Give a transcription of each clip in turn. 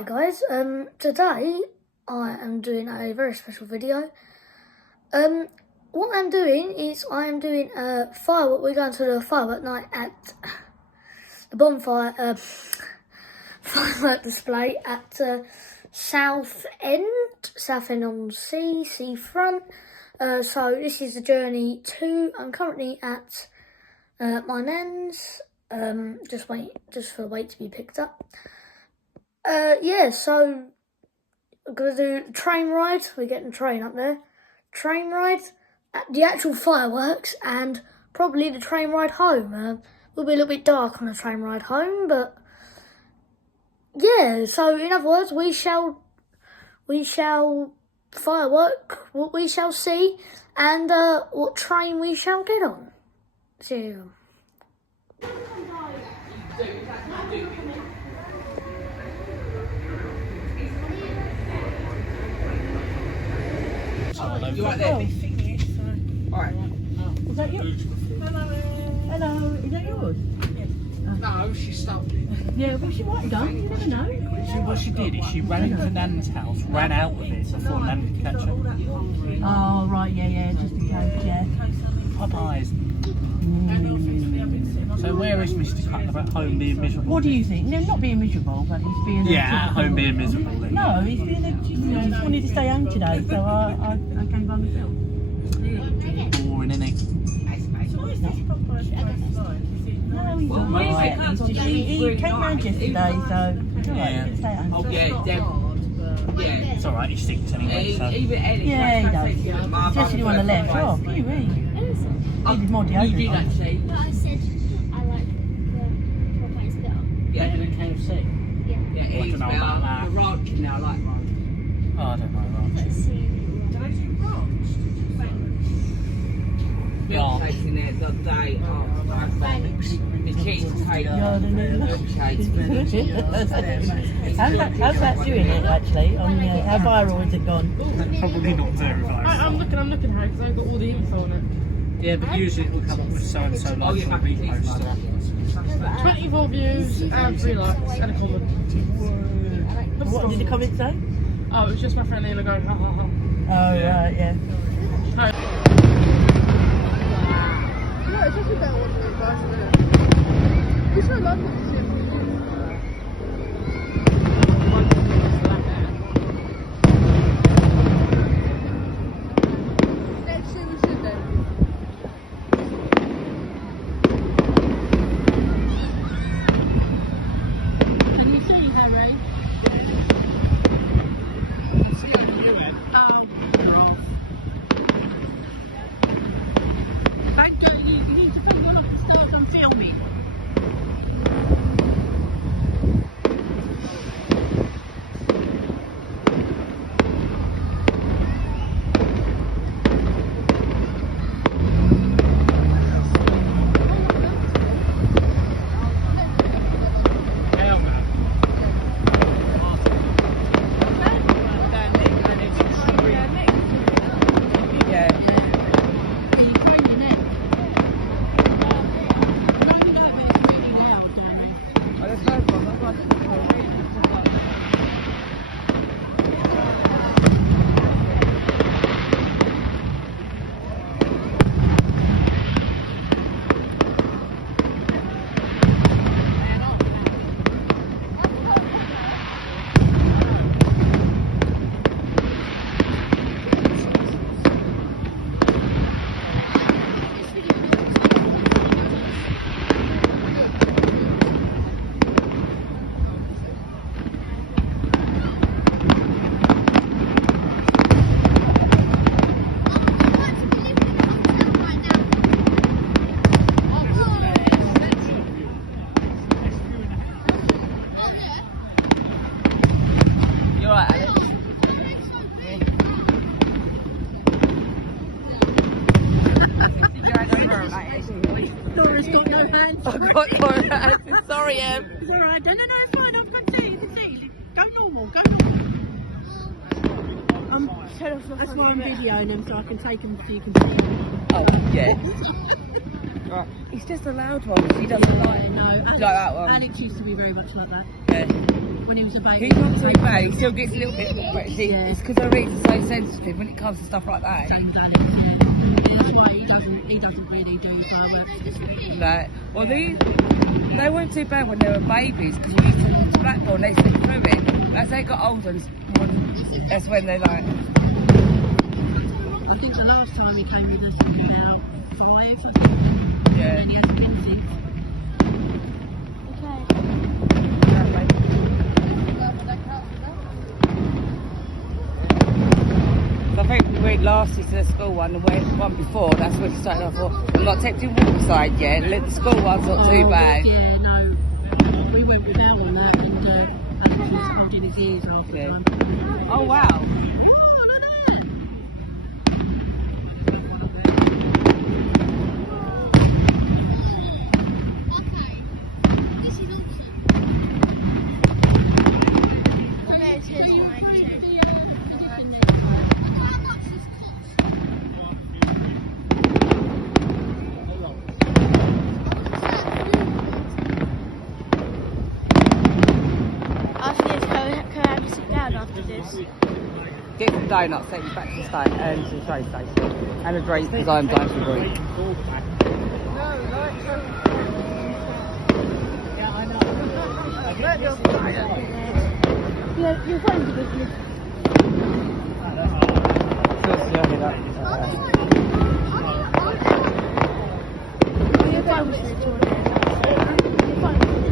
Hi guys, today I am doing a very special video. What I'm doing is I am doing a firework. We're going to the firework night at the bonfire firework display at Southend on sea, seafront. So this is the journey to. I'm currently at my nan's. Just for the weight to be picked up. Yeah, so I'm gonna do a train ride. We're getting a train up there. Train ride at the actual fireworks and probably the train ride home. Will be a little bit dark on the train ride home, but yeah. So in other words, we shall firework. What we shall see, and what train we shall get on. See you. You right there? Alright. Is that yours? Hello, is that yours? Yes. No, she stole it. Yeah, well, she might have done. You never know. What she did is she ran into Nan's house, ran out with it before Nan could catch her. Oh, right, yeah, just in case, yeah. Popeyes. So where is Mr. Cutler at home being miserable? What do you think? No, not being miserable, but he's being... Yeah, at home being miserable. Then. No, he's being... he just wanted to stay home today, so I came by myself. Boring, isn't he? No, he's all right. He came round yesterday, so... Yeah. He can stay at home. Oh, yeah, It's alright, he stinks anyway, so... Yeah, he does. Especially on the left. Oh, phew-wee. Needed more deodorant. actually. But I said I like the Popeyes better. Yeah, than KFC? Yeah. Yeah, it I is don't know better. about that. The ranch now, I like ranch. Oh, I don't know, Let's see. Milkshakes in there the day after. Thanks. The cheesecake. Yeah, the new Milkshakes. How's that doing it actually? How viral has it gone? Probably not very viral. I'm looking at it because I've got all the info on it. Yeah, but usually it will come up with so-and-so likes on a repost. 24 views and 3 likes and a comment. What did the comment say? Oh, it was just my friend Leila going, ha ha ha. Oh, right, yeah. Yeah, it's just a better one in person, isn't it? It's so lovely to see him. Next year we should then. Can you see Harry? Oh. Thank God, you need to put one of the stars on filming. Laura's got no hands. I've got no hands. Sorry, Em. It's alright. No, it's fine. I can see. You can see. Go normal. Go normal. That's why I'm videoing them, so I can take them so you can see them. Oh, yeah. Right. It's just a loud one. He doesn't like it. No, Like that one. Alex used to be very much like that. Yeah. when he was a baby. He's not too bad. He still gets a little bit, but see, Yeah. it's because our ears are so sensitive when it comes to stuff like that. Same Danny. Yeah, that's why he doesn't really do so No. Well, they weren't too bad when they were babies because you used to walk to Blackpool and they slip through it. As they got older, that's when they like. I think the last time he came with us was about 5, I think. Yeah. And he hasn't been since. I think we went last year to the school one, and went one before, that's when we started off. I'm not tempting Waterside yet, the school one's not too bad. Yeah, no. We went with Al on that and Alex was holding his ears half the time. Oh wow. After this, can I have a sit down after this? Get some donuts, take you back to the train station. And a drink, because I'm dying for a drink. Yeah, you're fine to this. You're fine with this one. You're fine with this.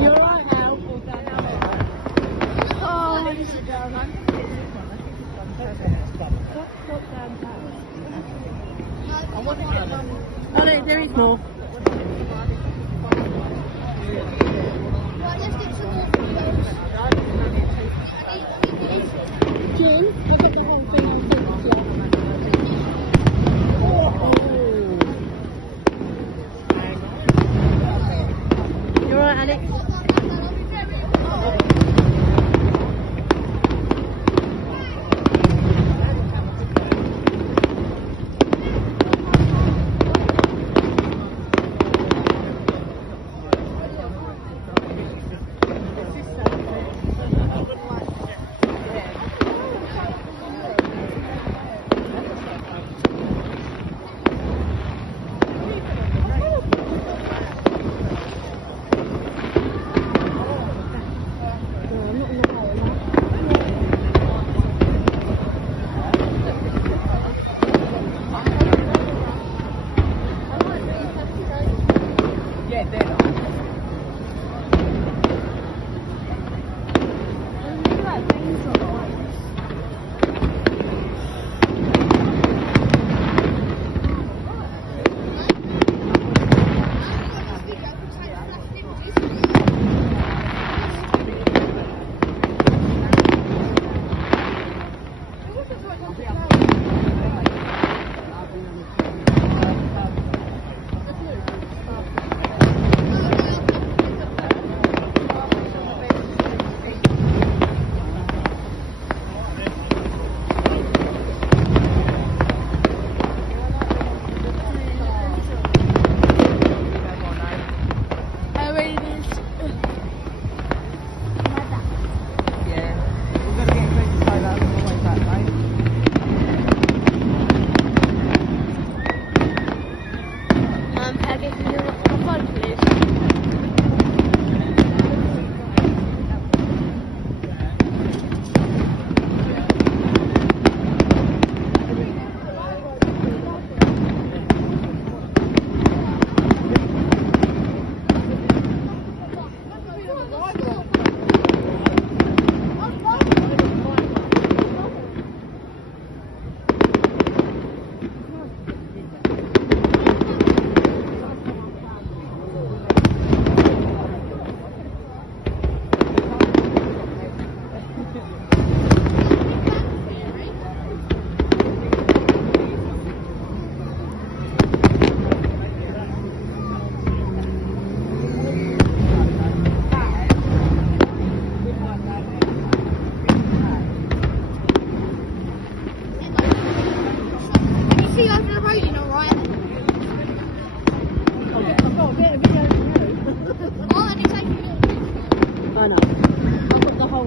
You're right now. Oh, I just sit down. Oh, there is more. Jim, I got the whole thing on video. You alright, Alex?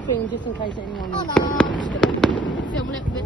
thing just in case anyone. Oh no, I'm just gonna film a little bit.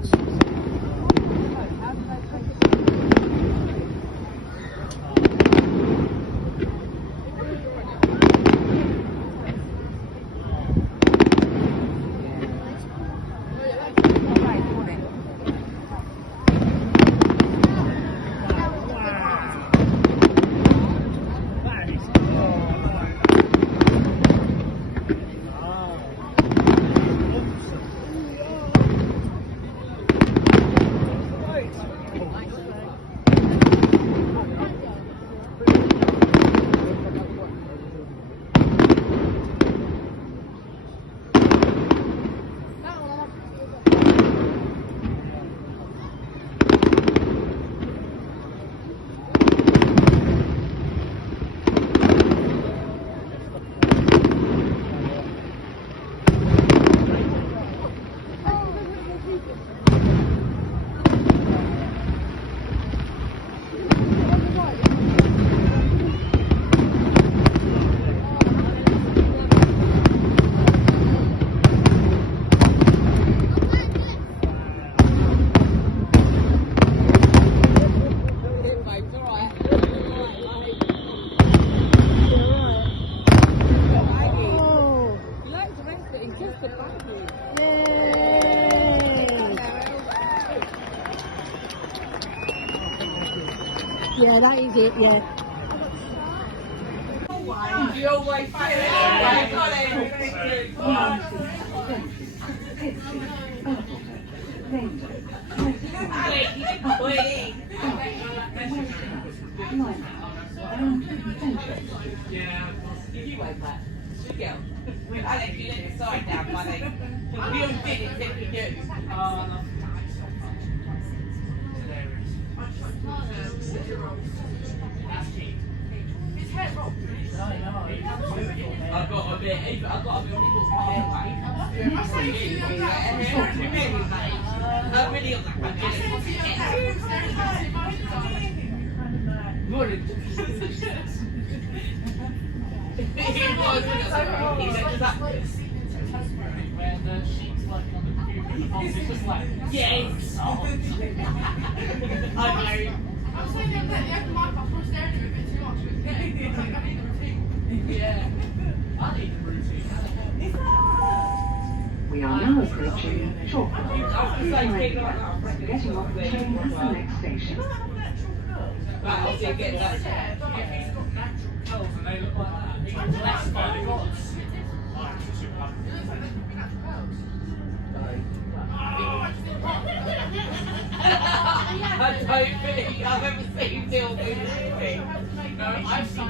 Yeah, that is it, yeah. We are now approaching Chalkborough. Getting off the train at the next station. I don't think I've ever seen Bill do this thing. No, I've seen